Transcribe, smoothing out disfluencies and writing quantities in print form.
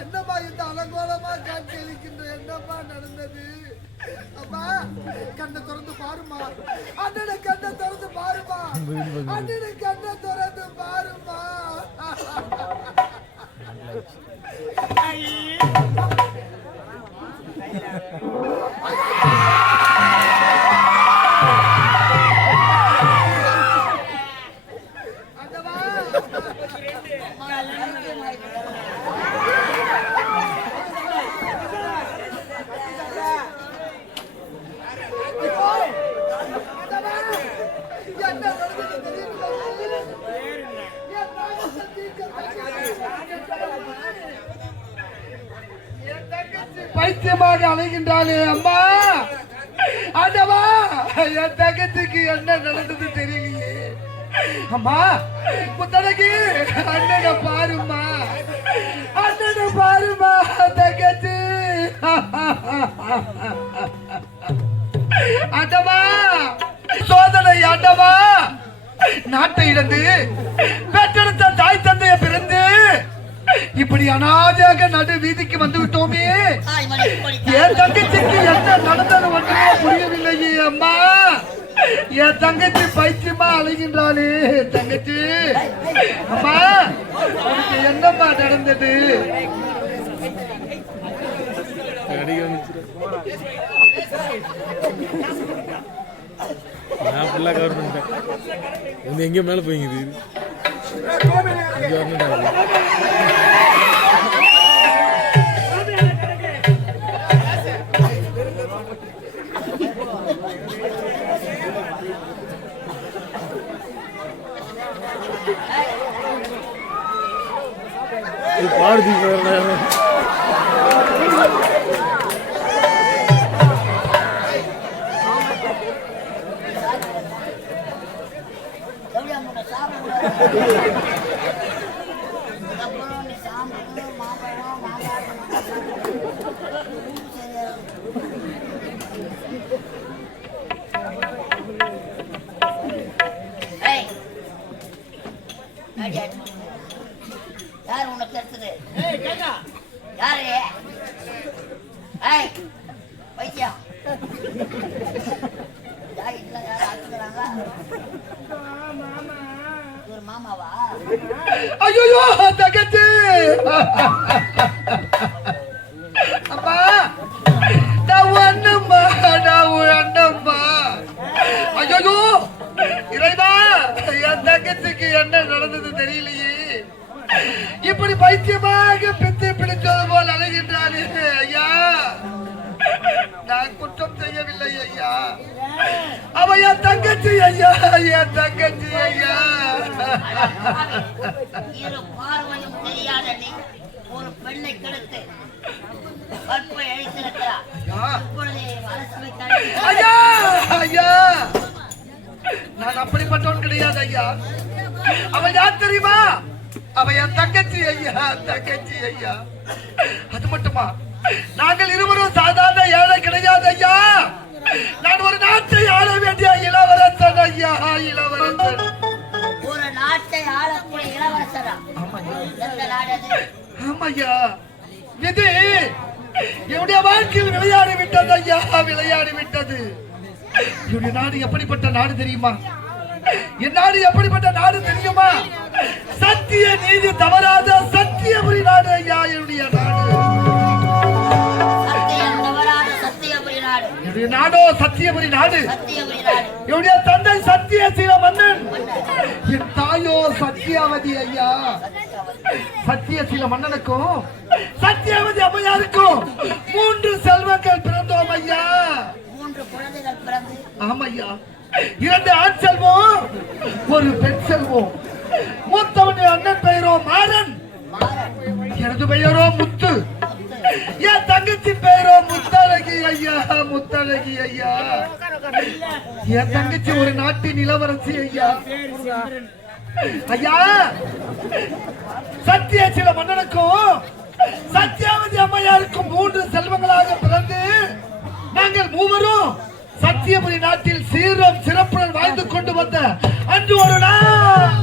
என்னம்மா இந்த அலங்கோலமா காட்சி அளிக்கின்ற என்னம்மா நடந்தது? அம்மா கண்ணை திறந்து பாருமா, அண்ணனை கண்ணை திறந்து பாருமா, அண்ணனை கண்ணை திறந்து பாருமா. பைத்தியமாக அலைகின்றாளே அம்மா, ஆண்டவா என் தங்கச்சிக்கு என்ன நடந்தது தெரியலையே. அம்மா புத்தனக்கு அண்ணனை பாருமா, அண்ணனை பாருமா தங்கச்சி. ஆண்டவா சோதனை ஆண்டவா, நாட்டை இழந்து பெற்றெடுத்த தாய் தந்தைய பிறந்து இப்படி அனாதையாக நடு வீதிக்கு வந்து விட்டோமே. என் தங்கச்சிக்கு என்ன நடந்தது ஒன்றுமே புரியவில்லையே அம்மா. என் தங்கச்சி பைத்தியமா அழைகின்றாளே தங்கச்சி. அம்மா உனக்கு என்னம்மா நடந்தது? நான் ஃபுல்லா கவர் பண்ணிட்டேன். இது எங்க மேல போயிங்குது? பாரதி யார் உனக்கு தெரிஞ்சது? யாரு வைத்தியா ஒரு மாமாவா? ஐயோ தங்கச்சி. அம்மா நான் அண்ணம்மா, நான் ஒரு அண்ணம்மா. ஐயோ இறைவா என் தங்கச்சிக்கு என்ன நடந்தது தெரியலையே. இப்படி பைத்தியமாக பித்து பிடித்தது போல் அழைகின்றானே ஐயா. நான் குற்றம் செய்யவில்லை ஐயா. அவ என் தங்கச்சி ஐயா, என் தங்கச்சி ஐயா. இரு பார்வையும் தெரியாத நீ ஒரு பெண்ணை கெடுத்து கற்பை அழித்திருக்கிறார். ஐயா ஐயா நான் அப்படிப்பட்டவன் கிடையாது ஐயா. அவன் யார் தெரியுமா? அவ என் தங்கச்சி ஐயா, தங்கச்சி ஐயா. அது மட்டுமா, நாங்கள் இருவரும் சாதாரண ஏழை கிடையாது ஐயா. நான் ஒரு நாட்டை ஆள வேண்டிய இளவரசன் ஐயா, இளவரசன். ஒரு நாட்டை ஆளக்கூடிய இளவரசரா? ஆமாய்யா. இது என்னுடைய வாழ்க்கையில் விளையாடி விட்டது ஐயா, விளையாடி விட்டது. என்னுடைய நாடு எப்படிப்பட்ட நாடு தெரியுமா? என் நாடு எப்படிப்பட்ட நாடு தெரியுமா? சத்திய நீதி தவறாத சத்தியபுரி நாடு ஐயா என்னுடைய நாடு. என்னுடைய நாடோ சத்தியபுரி நாடு. என்னுடைய தந்தை சத்தியசீல மன்னன், என் தாயோ சத்தியாவதி ஐயா. சத்தியசீல மன்னனுக்கும் சத்தியாவதி அம்மையாருக்கும் 3 செல்வங்கள் பிறந்தோம் ஐயா. 3 குழந்தைகள் பிறந்து. ஆமையா. 2 ஆண் செல்வம், ஒரு பெண் செல்வம். மூத்தவன் அண்ணன் பெயரோ மாறன், எனது பெயரோ முத்து, என் தங்கச்சி பெயரோ முத்தழகி ஐயா. முத்தழகி ஐயா, என் தங்கச்சி ஒரு நாட்டின் இளவரசி ஐயா. ஐயா, சத்திய சில மன்னனுக்கும் சத்தியாவதி அம்மையாருக்கும் 3 செல்வங்களாக பிறந்து நாங்கள் மூவரும் சத்தியபுரி நாட்டில் சீரும் சிறப்புடன் வாழ்ந்து கொண்டு வந்த அன்று ஒரு நாள்